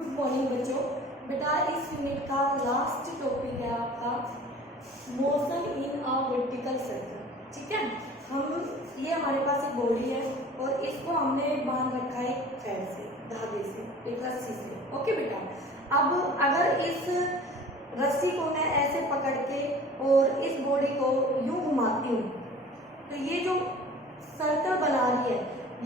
Good morning बच्चों। बेटा इस यूनिट का लास्ट टॉपिक है आपका motion in a vertical circle. ठीक है, ये हमारे पास एक बॉडी है और इसको हमने बांध रखा है एक थ्रेड से, धागे से, एक रस्सी से। ओके बेटा, अब अगर इस रस्सी को मैं ऐसे पकड़ के और इस बॉडी को यूं घुमाती हूँ तो ये जो सर्कल बना रही है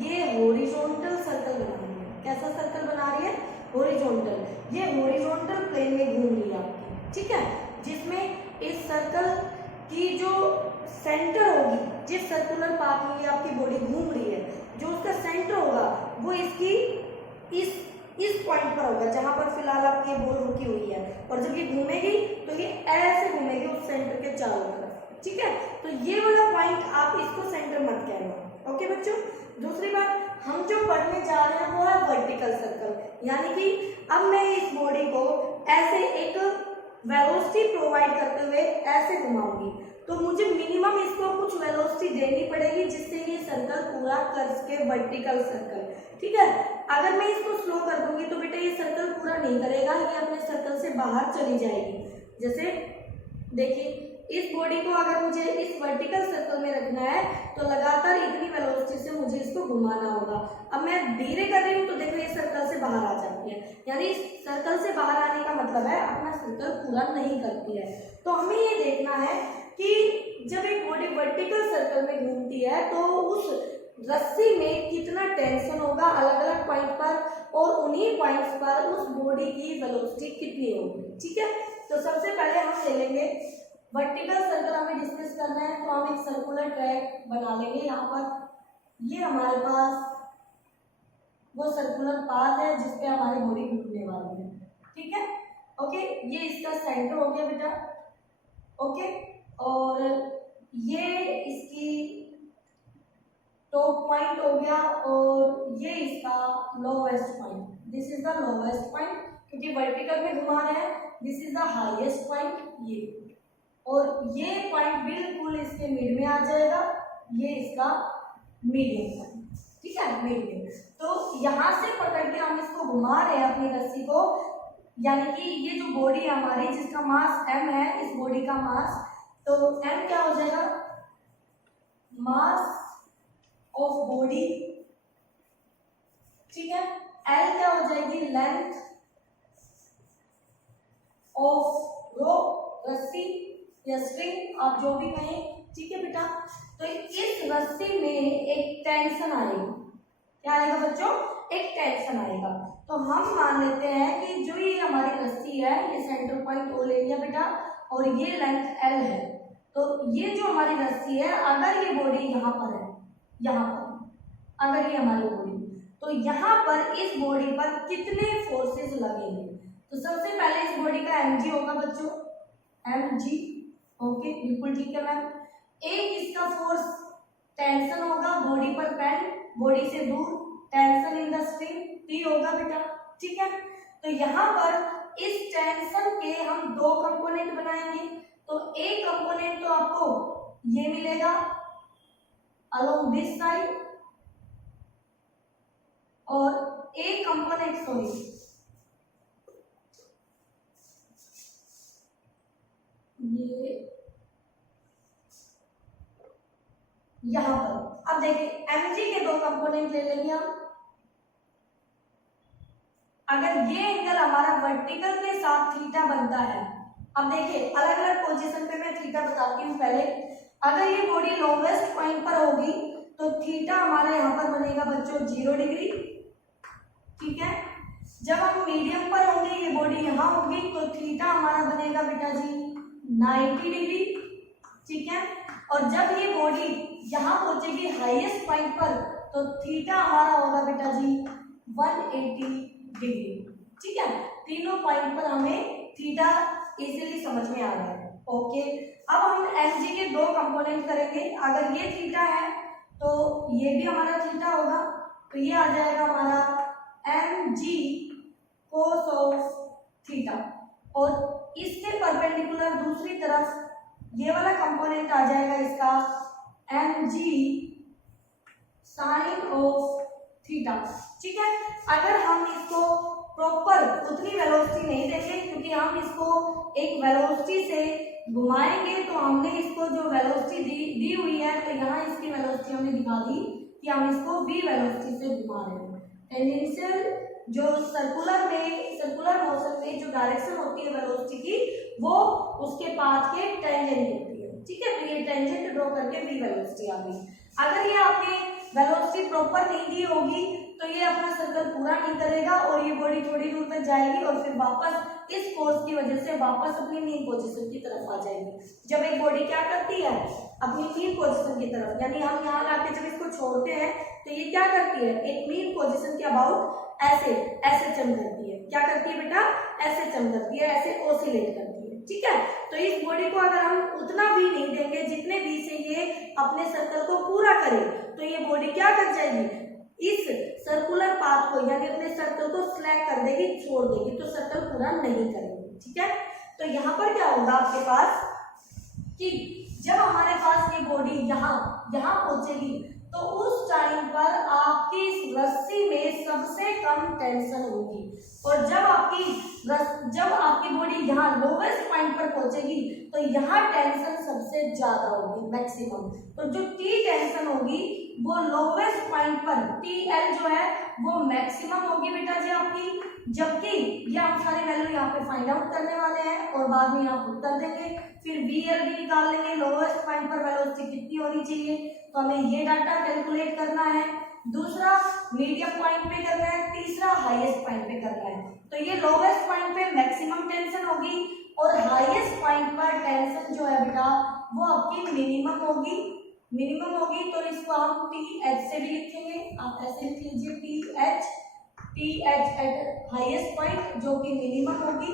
ये हॉरिजॉन्टल सर्कल बना रही है। कैसा सर्कल बना रही है? हॉरिजॉन्टल। ये हॉरिजॉन्टल प्लेन में घूम रही है आपकी। ठीक है, जिसमें इस सर्कल की जो सेंटर होगी, जिस सर्कुलर पाथ में ये आपकी बॉडी घूम रही है, जो उसका सेंटर होगा वो इसकी इस पॉइंट पर होगा जहां पर फिलहाल आपकी ये बॉल रुकी हुई है। और जब ये घूमेगी तो ये ऐसे घूमेगी उस सेंटर के चारों तरफ। ठीक है, तो ये वाला पॉइंट आप इसको सेंटर मत कहना। ओके बच्चों, दूसरी बात हम जो पढ़ने जा रहे हैं वो है वर्टिकल सर्कल। यानी कि अब मैं इस बॉडी को ऐसे एक वेलोसिटी प्रोवाइड करते हुए ऐसे घुमाऊंगी तो मुझे मिनिमम इसको कुछ वेलोसिटी देनी पड़ेगी जिससे ये सर्कल पूरा कर सके, वर्टिकल सर्कल। ठीक है, अगर मैं इसको स्लो कर दूंगी तो बेटा ये सर्कल पूरा नहीं करेगा, ये अपने सर्कल से बाहर चली जाएगी। जैसे देखिए, इस बॉडी को अगर मुझे इस वर्टिकल सर्कल में रखना है तो लगातार इतनी वेलोसिटी से मुझे इसको घुमाना होगा। अब मैं धीरे कर रही हूँ तो देखो ये सर्कल से बाहर आ जाती है, यानी इस सर्कल से बाहर आने का मतलब है अपना सर्कल पूरा नहीं करती है। तो हमें ये देखना है कि जब एक बॉडी वर्टिकल सर्कल में घूमती है तो उस रस्सी में कितना टेंशन होगा अलग अलग पॉइंट पर और उन्हीं पॉइंट्स पर उस बॉडी की वेलोसिटी कितनी होगी। ठीक है, तो सबसे पहले हम ले लेंगे वर्टिकल सर्कल, हमें डिस्कस करना है तो हम एक सर्कुलर ट्रैक बना लेंगे। यहाँ पर ये हमारे पास वो सर्कुलर पाथ है जिसपे हमारी बॉडी घूमने वाली है। ठीक है, ओके, ये इसका सेंटर हो गया बेटा। ओके, और ये इसकी टॉप पॉइंट हो गया और ये इसका lowest point. This is the lowest point क्योंकि वर्टिकल में घुमा रहे हैं। This is the highest point ये, और ये पॉइंट बिल्कुल इसके मिड में आ जाएगा, ये इसका मीडियम पॉइंट। ठीक है, मीडियम। तो यहाँ से पकड़ के हम इसको घुमा रहे हैं अपनी रस्सी को, यानी कि ये जो बॉडी है हमारी जिसका मास m है, इस बॉडी का मास, तो m क्या हो जाएगा? Mass of body. ठीक है, l क्या हो जाएगी? लेंथ ऑफ रोप, रस्सी या स्ट्रिंग, आप जो भी कहें। ठीक है बेटा, तो इस रस्सी में एक टेंशन आएगा। क्या आएगा बच्चों? एक टेंशन आएगा। तो हम मान लेते हैं कि जो ये हमारी रस्सी है ये सेंटर पॉइंट ओ ले लिया बेटा और ये लेंथ एल है। तो ये जो हमारी रस्सी है, अगर ये बॉडी यहाँ पर है, यहाँ पर अगर ये हमारी बॉडी, तो यहाँ पर इस बॉडी पर कितने फोर्सेस लगेंगे? तो सबसे पहले इस बॉडी का mg होगा बच्चों, mg। ओके, बिल्कुल ठीक है मैम। एक इसका फोर्स टेंशन होगा बॉडी पर पेन, बॉडी से दूर, tension in the string, T होगा बेटा। ठीक है, तो यहाँ पर इस टेंशन के हम दो कंपोनेंट बनाएंगे। तो एक कंपोनेंट तो आपको ये मिलेगा अलोंग दिस साइड और एक कंपोनेंट सॉरी ये यहां पर। अब देखिए mg के दो कंपोनेंट ले लेंगे हम। अगर ये एंगल हमारा वर्टिकल के साथ थीटा बनता है, अब देखिए अलग अलग पोजीशन पे मैं थीटा बताती हूँ पहले। अगर ये बॉडी लोवेस्ट पॉइंट पर होगी तो थीटा हमारा यहाँ पर बनेगा बच्चों 0 डिग्री। ठीक है, जब हम मीडियम पर होंगे, ये बॉडी यहाँ होगी तो थीटा हमारा बनेगा बेटा जी 90 डिग्री। ठीक है, और जब ये बॉडी यहाँ पहुंचेगी हाईएस्ट पॉइंट पर तो थीटा हमारा होगा बेटा जी 180 डिग्री। ठीक है, तीनों पॉइंट पर हमें थीटा इजीली समझ में आ रहा है। ओके, अब हम mg के दो कंपोनेंट करेंगे। अगर ये थीटा है तो ये भी हमारा थीटा होगा, तो ये आ जाएगा हमारा mg cos ऑफ थीटा, और इसके परपेंडिकुलर दूसरी तरफ ये वाला कंपोनेंट आ जाएगा इसका mg साइन ऑफ थीटा। ठीक है, अगर हम इसको प्रॉपर उतनी वेलोसिटी नहीं देंगे, क्योंकि हम इसको एक वेलोसिटी से घुमाएंगे। तो हमने इसको जो वेलोसिटी दी हुई है, तो यहाँ इसकी वेलोसिटी हमने दिखा दी कि हम इसको v वेलोसिटी से घुमा रहे हैं। टेंजेंशियल जो सर्कुलर मोशन में जो डायरेक्शन होती है वेलोसिटी की, वो उसके पाथ के टेंजेंट होती है, ठीक है। तो ये टेंजेंट ड्रॉ करके v वेलोसिटी आ गई। अगर ये आपने वेलोसिटी प्रॉपर नहीं दी होगी तो ये अपना सर्कल पूरा नहीं करेगा और ये बॉडी थोड़ी दूर तक जाएगी और फिर वापस इस फोर्स की वजह से वापस अपनी मीन पोजीशन की तरफ आ जाएगी। जब एक बॉडी क्या करती है, अपनी मीन पोजीशन की तरफ, यानी हम यहाँ लाके जब इसको छोड़ते हैं तो ये क्या करती है, एक मीन पोजीशन के अबाउट ऐसे चम करती है। क्या करती है बेटा, ऐसे चम करती है, ऐसे ओसिलेट करती है, ठीक है। तो इस बॉडी को अगर हम उतना भी नहीं देंगे जितने भी से ये अपने सर्कल को पूरा करे, तो ये बॉडी क्या कर जाएगी, इस सर्कुलर पाथ को यानी अपने सर्कल को स्लैक कर देगी, छोड़ देगी, तो सर्कल पूरा नहीं करेगी, ठीक है। तो यहाँ पर क्या होगा आपके पास कि जब हमारे पास ये बॉडी यहाँ पहुंचेगी तो उस टाइम पर आपकी इस रस्सी में सबसे कम टेंशन होगी, और जब आपकी बॉडी यहाँ लोवेस्ट पॉइंट पर पहुंचेगी तो यहाँ टेंशन सबसे ज्यादा होगी, मैक्सिमम। तो जो टी टेंशन होगी वो लोवेस्ट पॉइंट पर, TL जो है वो मैक्सिमम होगी बेटा जी आपकी, जबकि ये हम सारी वैल्यू यहाँ पे फाइंड आउट करने वाले हैं और बाद में यहाँ पुट कर देंगे। फिर VL भी निकाल लेंगे, लोवेस्ट पॉइंट पर वेलोसिटी कितनी होनी चाहिए, तो हमें ये डाटा कैलकुलेट करना है। दूसरा मीडियम पॉइंट पे करना है, तीसरा हाईएस्ट पॉइंट पे करना है। तो ये लोवेस्ट पॉइंट पे मैक्सिमम टेंशन होगी और हाईएस्ट पॉइंट पर टेंशन जो है बेटा वो आपकी मिनिमम होगी। तो इसको हम TH से भी लिखेंगे, आप ऐसे लिख लीजिए TH एट हाईएस्ट पॉइंट जो कि मिनिमम होगी,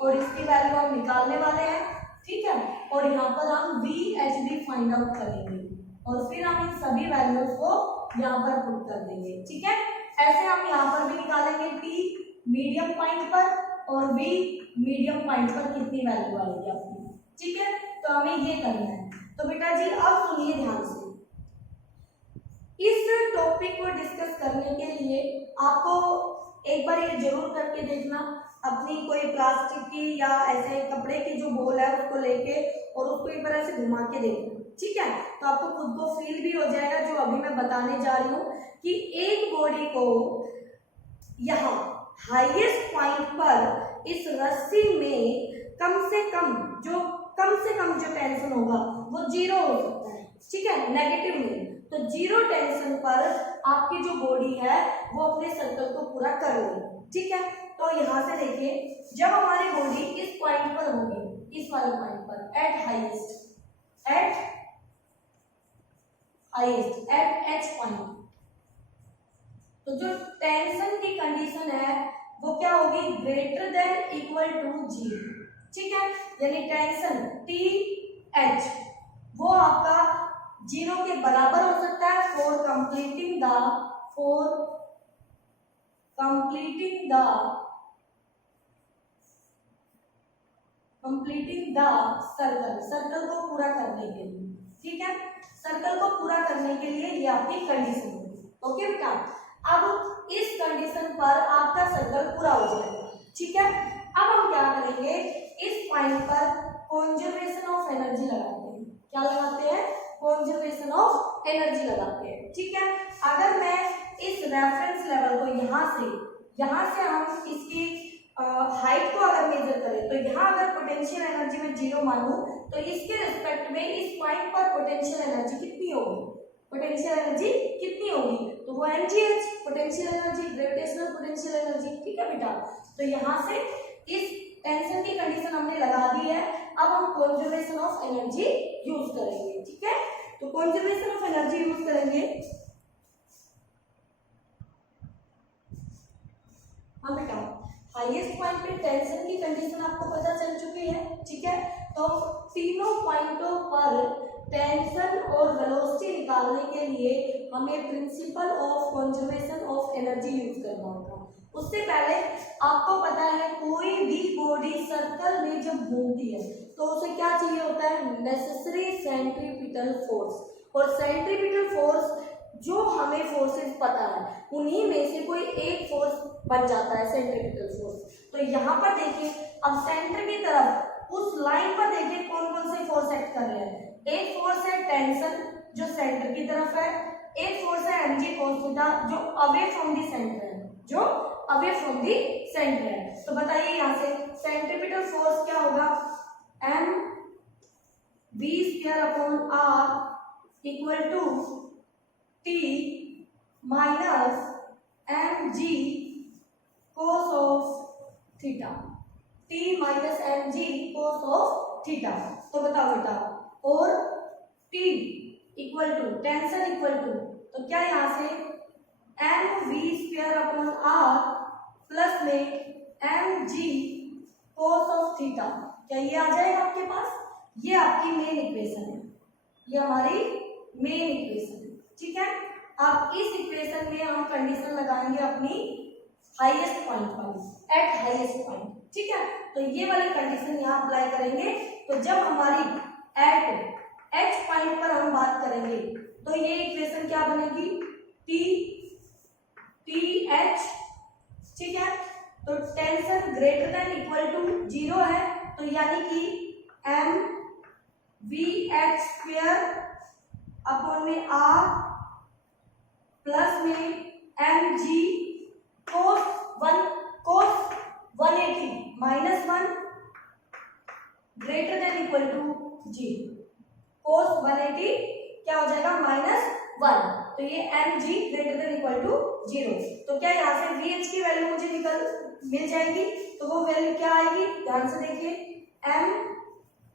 और इसकी वैल्यू हम निकालने वाले हैं, ठीक है। और यहाँ पर हम VH भी फाइंड आउट करेंगे और फिर हम इन सभी वैल्यूज को यहाँ पर पुट कर देंगे, ठीक है। ऐसे हम यहाँ पर भी निकालेंगे T मीडियम पॉइंट पर और V मीडियम पॉइंट पर कितनी वैल्यू आएगी आपकी, ठीक है। तो हमें ये करना है। तो बेटा जी अब सुनिए ध्यान से, इस टॉपिक को डिस्कस करने के लिए आपको एक बार ये जरूर करके देखना, अपनी कोई प्लास्टिक की या ऐसे कपड़े की जो बॉल है उसको लेके और उसको एक बार ऐसे घुमा के देखना, ठीक है। तो आपको खुद को फील भी हो जाएगा जो अभी मैं बताने जा रही हूँ कि एक बॉडी को यहाँ हाईएस्ट पॉइंट पर इस रस्सी में कम से कम जो टेंशन होगा वो 0 हो सकता है, ठीक है, नेगेटिव नहीं। तो 0 टेंशन पर आपकी जो बॉडी है वो अपने सर्कल को पूरा कर लेगी, ठीक है। तो यहाँ से देखिए, जब हमारी बॉडी इस पॉइंट पर होगी, इस वाले पॉइंट पर एट H पॉइंट, तो जो टेंशन की कंडीशन है वो क्या होगी, ग्रेटर देन इक्वल टू 0, ठीक है। यानी टेंशन TH वो आपका 0 के बराबर हो सकता है फॉर कंप्लीटिंग द सर्कल को पूरा करने के लिए, ठीक है। सर्कल को पूरा करने के लिए ये आपकी कंडीशन होगी, ओके बेटा। अब इस कंडीशन पर आपका सर्कल पूरा हो जाएगा, ठीक है। अब हम क्या करेंगे, इस पॉइंट पर कंजर्वेशन ऑफ एनर्जी लगाते हैं। क्या लगाते हैं, कंजर्वेशन ऑफ एनर्जी लगाते हैं, ठीक है। अगर मैं इस रेफरेंस लेवल को यहाँ से हम इसकी हाइट को अगर मेजर करें तो यहाँ अगर पोटेंशियल एनर्जी में 0 मानूं तो इसके रिस्पेक्ट में इस पॉइंट पर पोटेंशियल एनर्जी कितनी होगी, तो वो mgh potential energy, gravitational potential energy, ठीक है बेटा। तो यहाँ से इस टेंशन की कंडीशन हमने लगा दी है। अब हम कंजर्वेशन ऑफ एनर्जी यूज करेंगे, ठीक है। तो कंजर्वेशन ऑफ एनर्जी यूज करेंगे, हाँ बेटा। हाईएस्ट पॉइंट पे टेंशन की कंडीशन आपको पता चल चुकी है, ठीक है। तो तीनों पॉइंटों पर टेंशन और वेलोसिटी निकालने के लिए हमें principle of conservation of energy use करना होगा। उससे पहले आपको पता है कोई भी बॉडी सर्कल में जब घूमती है तो उसे क्या चाहिए होता है, नेसेसरी सेंट्रीपिटल फोर्स। और सेंट्रीपिटल फोर्स जो हमें फोर्सेस पता है उन्हीं में से कोई एक फोर्स बन जाता है सेंट्रीपिटल फोर्स। तो यहाँ पर देखिए, अब सेंटर की तरफ उस लाइन पर देखिए कौन कौन से फोर्स एक्ट कर रहे हैं। एक फोर्स है टेंशन जो सेंटर की तरफ है, एक फोर्स है mg cos थीटा जो अवे फ्रॉम दी सेंटर है, जो अवे फ्रॉम दी सेंटर है। तो बताइए यहाँ से सेंट्रीपिटल फोर्स क्या होगा, m v square upon r equal to t minus mg cos of theta, t minus mg cos of theta. तो बताओ बेटा, और t equal to tension equal to, तो क्या यहाँ से M V square upon R plus में M G cos of theta, क्या ये आ जाएगा आपके पास? ये आपकी मेन इक्वेशन है, ये हमारी मेन इक्वेशन है। ठीक है, अब इस इक्वेशन में हम कंडीशन लगाएंगे अपनी हाईएस्ट पॉइंट पर, एट हाईएस्ट पॉइंट। ठीक है, तो ये वाली कंडीशन यहाँ अप्लाई करेंगे। तो जब हमारी एट एच पॉइंट पर हम बात करेंगे तो ये इक्वेशन क्या बनेगी, टी टी एच। ठीक है, तो tension greater than equal to 0 है, तो यानी कि m v h square upon में आर प्लस में M G cos 180 minus 1 greater than equal to 0, cos 180 क्या हो जाएगा -1। तो ये m g greater than equal to 0। तो क्या यहाँ से वी एच की वैल्यू मुझे मिल जाएगी, तो वो वैल्यू क्या आएगी, ध्यान से देखिए, m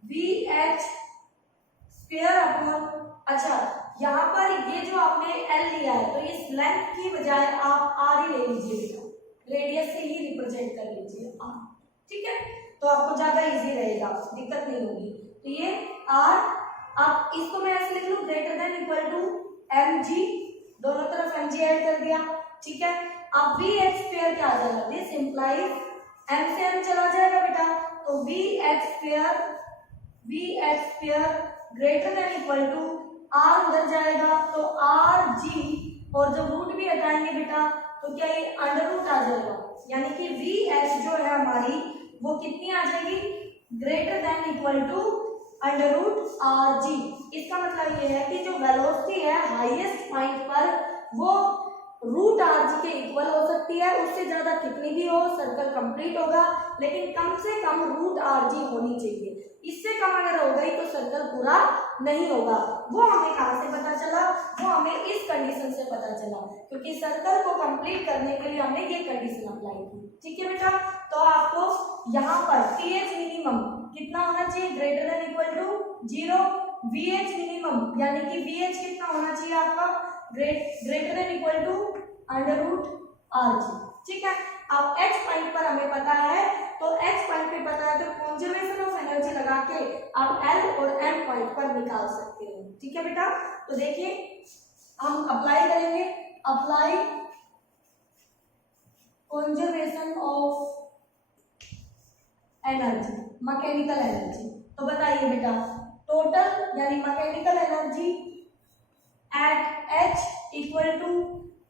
v h square upon, अच्छा यहाँ पर ये जो आपने एल लिया है तो इस लेंथ की बजाय आप आर ही ले लीजिए, रेडियस से ही रिप्रेजेंट कर लीजिए आर। ठीक है, तो आपको ज्यादा इजी रहेगा, दिक्कत नहीं होगी। तो ये आर, अब इसको मैं ऐसे लिख लूं greater than equal to m g, दोनों तरफ एम जी ऐड कर दिया। ठीक है, अब वी एच स्क्वायर क्या आ जाएगा, दिस इंप्लाइज एम से एम चला जाएगा बेटा, तो v h square greater than equal to r उधर जाएगा तो आर जी, और जब रूट भी हटाएंगे बेटा तो क्या ये अंडर रूट आ जाएगा, यानी कि वी एच जो है हमारी वो कितनी आ जाएगी, greater than equal to under root r g. इसका मतलब ये है कि जो वेलोसिटी है हाईएस्ट पॉइंट पर वो रूट आर जी के इक्वल हो सकती है, उससे ज्यादा कितनी भी हो सर्कल कंप्लीट होगा, लेकिन कम से कम रूट आर जी होनी चाहिए। इससे कम अगर हो गई तो सर्कल पूरा नहीं होगा। वो हमें कहाँ से पता चला, वो हमें इस कंडीशन से पता चला, क्योंकि सर्कल को कंप्लीट करने के लिए हमने ये कंडीशन अप्लाई की। ठीक है बेटा, तो आपको यहाँ पर टी एच मिनिमम कितना होना चाहिए, greater than equal to 0, v h minimum यानी कि वी एच कितना होना चाहिए आपका, greater than equal to under root r g. ठीक है, अब एच पॉइंट पर हमें पता है, तो एच पॉइंट पे पता है तो कंजर्वेशन ऑफ एनर्जी लगा के आप एल और एम पॉइंट पर निकाल सकते हो। ठीक है बेटा, तो देखिए हम अप्लाई करेंगे, apply conservation of energy, mechanical energy. तो बताइए बेटा, टोटल यानी mechanical energy at h equal to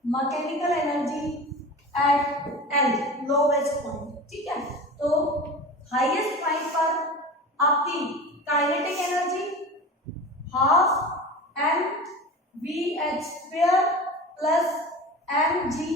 mechanical energy at l, lowest point. ठीक है, तो हाईएस्ट पॉइंट पर आपकी kinetic energy half M v h square plus m g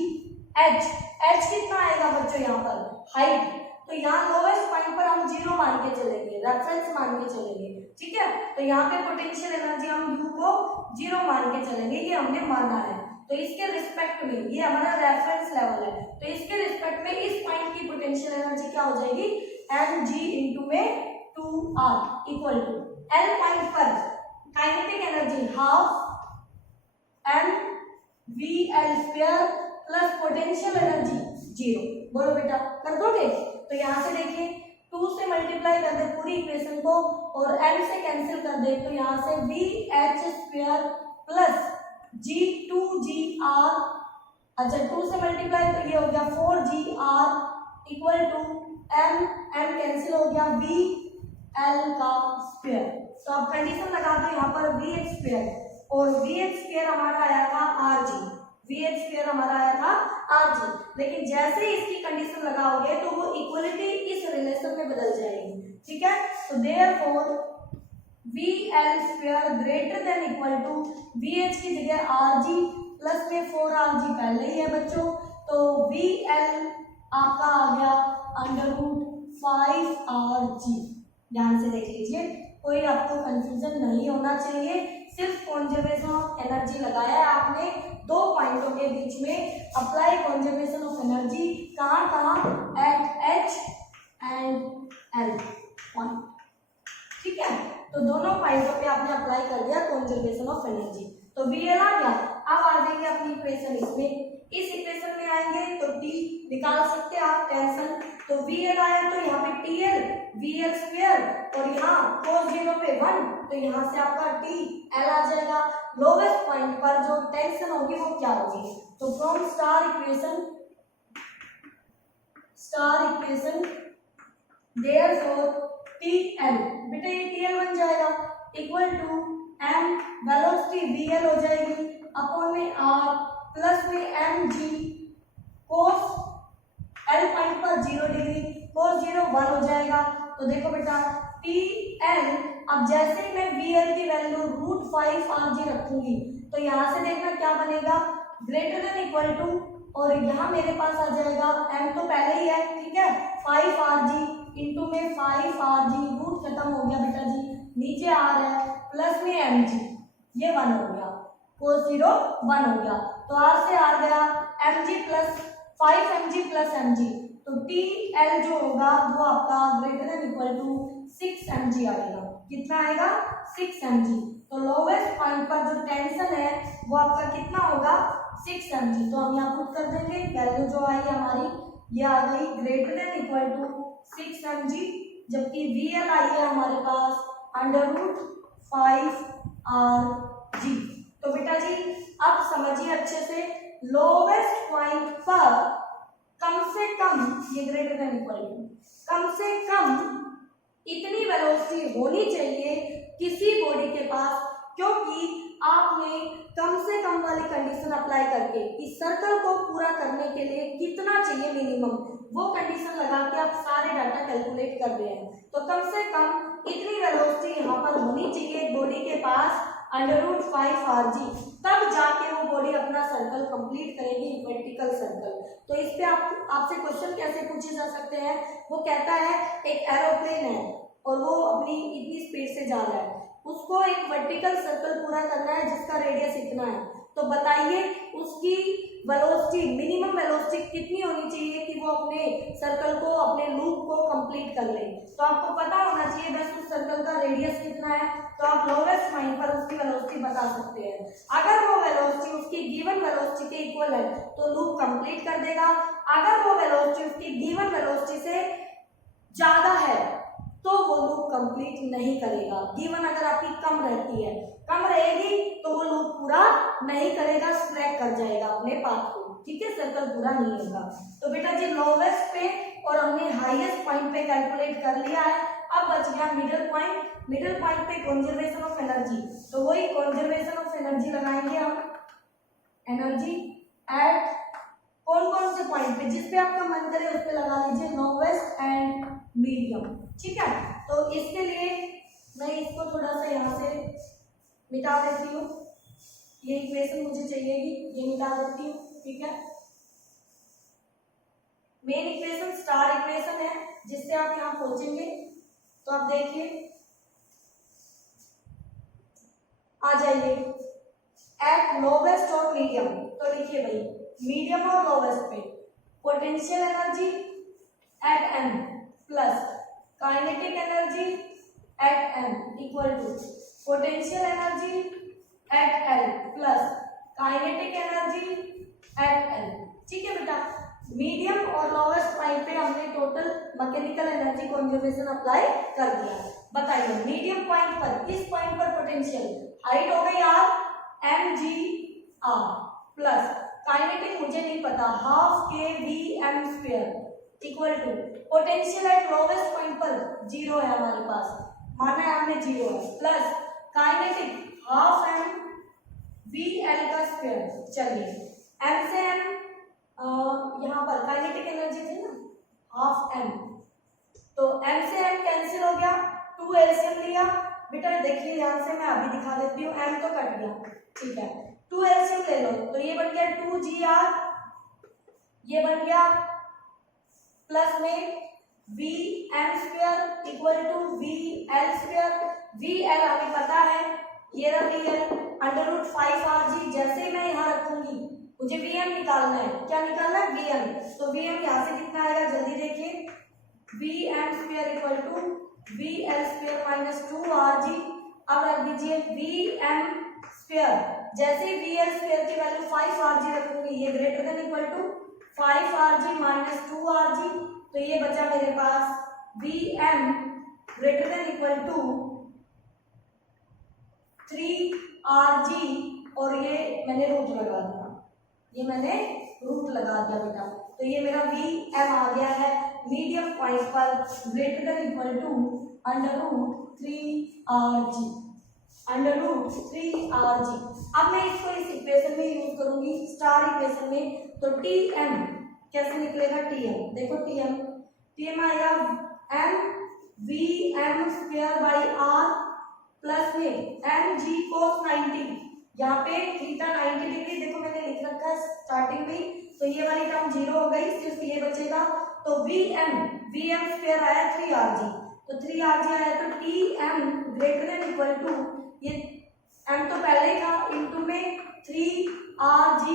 h, h कितना आएगा बच्चों यहाँ पर, हाइट, तो यहाँ लोवेस्ट पॉइंट पर हम 0 मान के चलेंगे, रेफरेंस मान के चलेंगे। ठीक है, तो यहाँ पे पोटेंशियल एनर्जी हम U को 0 मान के चलेंगे, ये हमने माना है। तो इसके रिस्पेक्ट में ये हमारा रेफरेंस लेवल है, तो इसके रिस्पेक्ट में इस पॉइंट की पोटेंशियल एनर्जी क्या हो जाएगी, एम जी इंटू में 2r equal to L point पर kinetic energy half M V L square plus potential energy 0। बोलो बेटा, कर दोगे? तो यहाँ से देखिए 2 से मल्टीप्लाई कर दे पूरी इक्वेशन को और m से कैंसिल कर दे, तो यहाँ से we h square plus ji 2gr, अच्छा 2 से मल्टीप्लाई तो ये हो गया 4gr equal to m cancel हो गया v l का स्क्वायर। तो आप कंडीशन लगा दो यहाँ पर वी एच स्क्वायर और वी एच स्क्वायर हमारा आया था R G, we h square हमारा आया था आर जी। लेकिन जैसे ही इसकी कंडीशन लगाओगे तो वो इक्वलिटी इस रिलेशन में बदल जाएगी, ठीक है। तो therefore v L square greater than equal to v h की जगह आर जी प्लस में 4 आर जी पहले ही है बच्चों, तो वी एल आपका आ गया अंडर रूट 5 आर जी। ध्यान से देख लीजिए, कोई आपको कंफ्यूजन नहीं होना चाहिए, सिर्फ कॉन्जर्वेशन ऑफ एनर्जी लगाया है आपने दो पॉइंटों के बीच में। अप्लाई कॉन्जर्वेशन ऑफ एनर्जी कहाँ कहाँ, at h and l point, ठीक है। तो दोनों पॉइंटों पे आपने अप्लाई कर दिया कॉन्जर्वेशन ऑफ एनर्जी, तो वी एल आ गया। अब आ जाएंगे अपनी इक्वेशन इसमें, इस इक्वेशन में आएंगे तो टी निकाल सकते हैं आप टेंशन, तो वी एल आया तो यहाँ पे T L V L square और यहाँ cos 0 पे 1, तो यहाँ से आपका टी एल आ जाएगा। लोवेस्ट पॉइंट पर जो टेंशन होगी वो क्या होगी, तो from star equation therefore T l, बेटा ये टी एल बन जाएगा equal to m velocity v l हो जाएगी अपॉन में आर प्लस में M G cos l point पर 0 डिग्री कोस 0 1 हो जाएगा। तो देखो बेटा टी एल, अब जैसे ही मैं वी एल की वैल्यू रूट 5 आर जी रखूंगी तो यहाँ से देखना क्या बनेगा, ग्रेटर देन इक्वल टू, और यहाँ मेरे पास आ जाएगा एम तो पहले ही है, ठीक है, 5 आर जी इंटू में 5 आर जी, रूट खत्म हो गया बेटा जी, नीचे आ रहा है प्लस में एम जी, ये 1 हो गया, कोस 0 1 हो गया, तो आर से आ गया m g plus 5 m g plus m g, तो टी एल जो होगा वो आपका greater than equal to 6 m g आएगा। कितना आएगा, 6 एम जी। तो लोवेस्ट पॉइंट पर जो टेंशन है वो आपका कितना होगा, 6 एम जी। तो हम यहाँ पुट कर देंगे, वैल्यू जो आई हमारी ये आ गई greater than equal to 6 m g, जबकि वी एल आई है हमारे पास अंडर रूट 5 आर जी। तो बेटा जी अब समझिए अच्छे से, लोवेस्ट पॉइंट पर कम से कम, ये ग्रेटर देन इक्वल टू, कम से कम इतनी वेलोसिटी होनी चाहिए किसी बॉडी के पास, क्योंकि आपने कम से कम वाली कंडीशन अप्लाई करके इस सर्कल को पूरा करने के लिए कितना चाहिए मिनिमम, वो कंडीशन लगा के आप सारे डाटा कैलकुलेट कर रहे हैं। तो कम से कम इतनी वेलोसिटी यहाँ पर होनी चाहिए बॉडी के पास अंडर रूट 5 आर जी, तब जाके वो बॉडी अपना सर्कल कंप्लीट करेगी, वर्टिकल सर्कल। तो इस पे आपसे क्वेश्चन कैसे पूछे जा सकते हैं, वो कहता है एक एरोप्लेन है और वो अपनी इतनी स्पीड से जा रहा है, उसको एक वर्टिकल सर्कल पूरा करना है जिसका रेडियस इतना है, तो बताइए उसकी वेलोसिटी, मिनिमम वेलोसिटी कितनी होनी चाहिए कि वो अपने सर्कल को, अपने लूप को कंप्लीट कर ले। तो आपको पता होना चाहिए बस उस सर्कल का रेडियस कितना है, तो आप लोवेस्ट पॉइंट पर उसकी वेलोसिटी बता सकते हैं। अगर वो वेलोसिटी उसकी गिवन वेलोसिटी के इक्वल है तो लूप कंप्लीट कर देगा, अगर वो वेलोसिटी उसकी गिवन वेलोसिटी से ज्यादा है तो वो लूप कंप्लीट नहीं करेगा। गिवन अगर आपकी कम रहती है, कम रहेगी तो वो लूप पूरा नहीं करेगा, स्ट्रैक कर जाएगा अपने पाथ को, ठीक है, सर्कल पूरा नहीं होगा। तो बेटा जी लोवेस्ट पे और हमने हाईएस्ट पॉइंट पे कैलकुलेट कर लिया है, अब बच गया मिडिल पॉइंट। मिडिल पॉइंट पे कंजर्वेशन ऑफ एनर्जी, तो वही कंजर्वेशन ऑफ एनर्जी लगाएंगे हम, एनर्जी एट कौन कौन से पॉइंट पे, जिस पे आपका मन करे उस पे लगा लीजिए, लोवेस्ट एंड मीडियम, ठीक है। तो इसके लिए मैं इसको थोड़ा सा यहाँ से मिटा देती हूँ, ये इक्वेशन मुझे चाहिएगी, ये मिटा देती हूँ, ठीक है। मेन इक्वेशन स्टार इक्वेशन है जिससे आप यहाँ पहुंचेंगे, तो आप देखिए आ जाइए एट लोवेस्ट और मीडियम, तो लिखिए भाई मीडियम और लोवेस्ट पे potential energy at m plus kinetic energy at m equal to potential energy at l plus kinetic energy at l, ठीक है बेटा। मीडियम और लोवेस्ट पॉइंट पे हमने total mechanical energy conservation apply कर दिया। बताइए मीडियम पॉइंट पर, किस पॉइंट पर पोटेंशियल, हाइट हो गई r m g r plus kinetic मुझे नहीं पता, हाफ के v m square equal to potential at lowest point पर 0 है हमारे पास, माना है हमने 0 है, plus kinetic half m VL का स्क्वायर। चलिए m से m यहाँ पर काइनेटिक एनर्जी थी ना हाफ m, तो m से m कैंसिल हो गया, 2 एलसीएम लिया बेटा। देखिए यहाँ से मैं अभी दिखा देती हूँ, m तो कट गया, ठीक है। 2 एलसीएम ले लो तो ये बन गया 2gr, ये बन गया प्लस में Vm square equal to VL square. VL हमें पता है, ये रहा VL अंडर रूट 5Rg। जैसे मैं यहाँ रखूंगी मुझे Vm निकालना है, क्या निकालना है Vm, तो Vm यहाँ से कितना आएगा जल्दी देखिए, Vm square equal to VL square minus 2Rg। अब रख दीजिए Vm स्क्वायर, जैसे VL स्क्वायर की वैल्यू 5Rg रखूंगी, ये greater than equal to 5Rg minus 2Rg, तो ये बचा मेरे पास Vm greater than equal to 3Rg, और ये मैंने रूट लगा दिया, ये मैंने रूट लगा दिया बेटा। तो ये मेरा Vm आ गया है मीडियम पॉइंट पर greater than equal to under root 3Rg, under root 3Rg। अब मैं इसको इस इक्वेशन में यूज करूंगी, स्टार इक्वेशन में, तो Tm कैसे निकलेगा, देखो Tm आया m Vm square by r plus में mg cos 90, यहाँ पे थीटा 90 डिग्री देखो मैंने लिख रखा है स्टार्टिंग में, तो ये वाली टर्म जीरो हो गई, सिर्फ ये बचेगा। तो Vm स्क्वायर आया 3Rg, तो 3Rg आया, तो Tm greater than equal to, ये m तो पहले था इनटू में 3Rg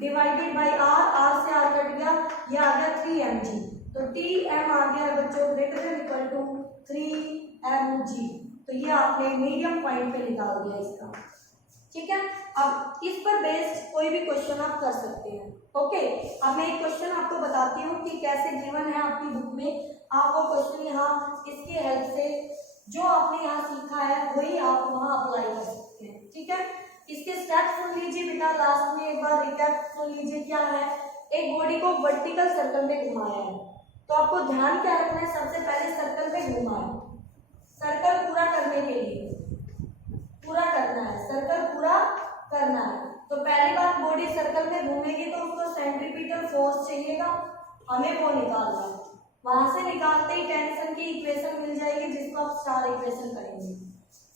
डिवाइडेड बाई r से r कट गया, ये आ गया 3mg, तो Tm आ गया बच्चों greater than equal to 3mg। तो ये आपने मीडियम पॉइंट पे निकाल दिया इसका, ठीक है। अब इस पर बेस्ड कोई भी क्वेश्चन आप कर सकते हैं, ओके। अब मैं एक क्वेश्चन आपको बताती हूँ कि कैसे गिवन है आपकी बुक में, आप वो क्वेश्चन यहाँ इसके हेल्प से जो आपने यहाँ सीखा है वही आप वहाँ अप्लाई कर सकते हैं, ठीक है। इसके स्टेप्स सुन लीजिए बेटा, लास्ट में एक बार रिकैप सुन लीजिए। क्या है, एक बॉडी को वर्टिकल सर्कल में घुमाया है, तो आपको ध्यान क्या रखना है, सबसे पहले सर्कल में घुमाए, सर्कल पूरा करने के लिए पूरा करना है, सर्कल पूरा करना है। तो पहली बात बॉडी सर्कल में घूमेगी तो उसको सेंट्रीपिटल फोर्स चाहिएगा, हमें वो निकालना है। वहां से निकालते ही टेंशन की इक्वेशन मिल जाएगी जिसको आप स्टार इक्वेशन करेंगे।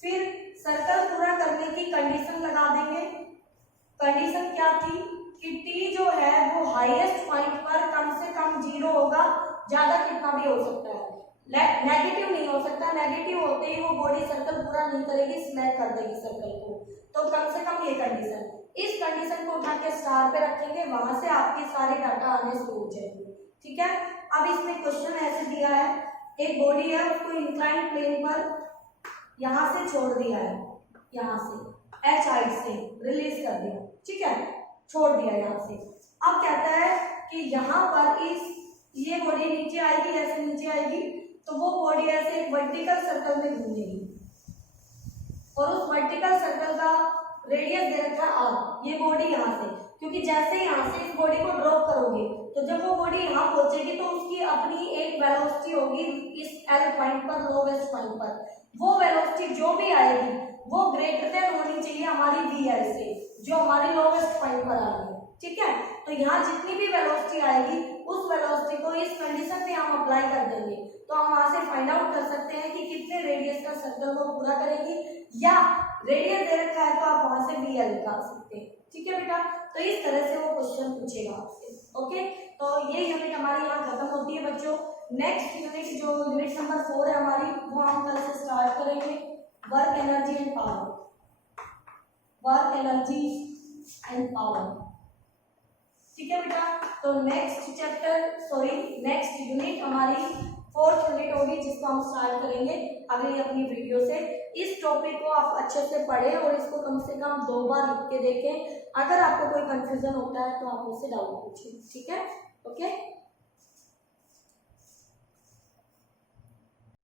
फिर सर्कल पूरा करने की कंडीशन लगा देंगे। कंडीशन क्या थी कि टी जो है वो हाईएस्ट पॉइंट पर कम से कम 0 होगा, ज्यादा कितना भी हो सकता है, नेगेटिव नहीं हो सकता। नेगेटिव होते ही वो बॉडी सर्कल पूरा नहीं करेगी, स्मैक कर देगी सर्कल को, तो कम से कम ये कंडीशन, इस कंडीशन को उठा के स्टार पे रखेंगे, वहां से आपके सारे डाटा आने शुरू हो जाएंगे, ठीक है। अब इसमें क्वेश्चन ऐसे दिया है, एक बॉडी है उसको इंक्लाइन प्लेन पर यहाँ से छोड़ दिया है, यहाँ से एच हाइट से रिलीज कर दिया, ठीक है, छोड़ दिया यहाँ से। अब कहता है कि यहाँ पर इस ये बॉडी नीचे आएगी, ऐसे नीचे आएगी, तो वो बॉडी ऐसे एक वर्टिकल सर्कल में घूमेगी, और उस वर्टिकल सर्कल का रेडियस दे रखा है आर। ये बॉडी यहाँ से, क्योंकि जैसे यहाँ से इस बॉडी को ड्रॉप करोगे तो जब वो बॉडी यहाँ पहुंचेगी तो उसकी अपनी एक वेलोसिटी होगी इस एल पॉइंट पर, लोवेस्ट पॉइंट पर। वो वेलोसिटी जो भी आएगी वो ग्रेटर देन होनी चाहिए हमारी वीएल से, जो हमारी लोवेस्ट पॉइंट पर आ रही है, ठीक है। तो यहाँ जितनी भी वेलोसिटी आएगी उस वेलोसिटी को इस कंडीशन में हम अप्लाई कर देंगे, तो हम वहां से फाइंड आउट कर सकते हैं कि कितने रेडियस का सर्कल वो पूरा करेगी, या रेडियस दे रखा है तो आप वहां से वीएल निकाल सकते हैं, ठीक है बेटा। तो इस तरह से वो क्वेश्चन पूछेगा आपसे, ओके। तो ये यूनिट हमारी यहाँ खत्म होती है बच्चों। नेक्स्ट यूनिट जो यूनिट नंबर 4 है हमारी, वो हम कल से स्टार्ट करेंगे, work energy and power, work energy and power, ठीक है बेटा। तो नेक्स्ट नेक्स्ट यूनिट हमारी 4th यूनिट होगी जिसको हम स्टार्ट करेंगे अगली अपनी वीडियो से। इस टॉपिक को आप अच्छे से पढ़ें और इसको कम से कम 2 बार लिख के देखें। अगर आपको कोई कंफ्यूजन होता है तो आप मुझसे डाउट पूछिए, ठीक है, ओके।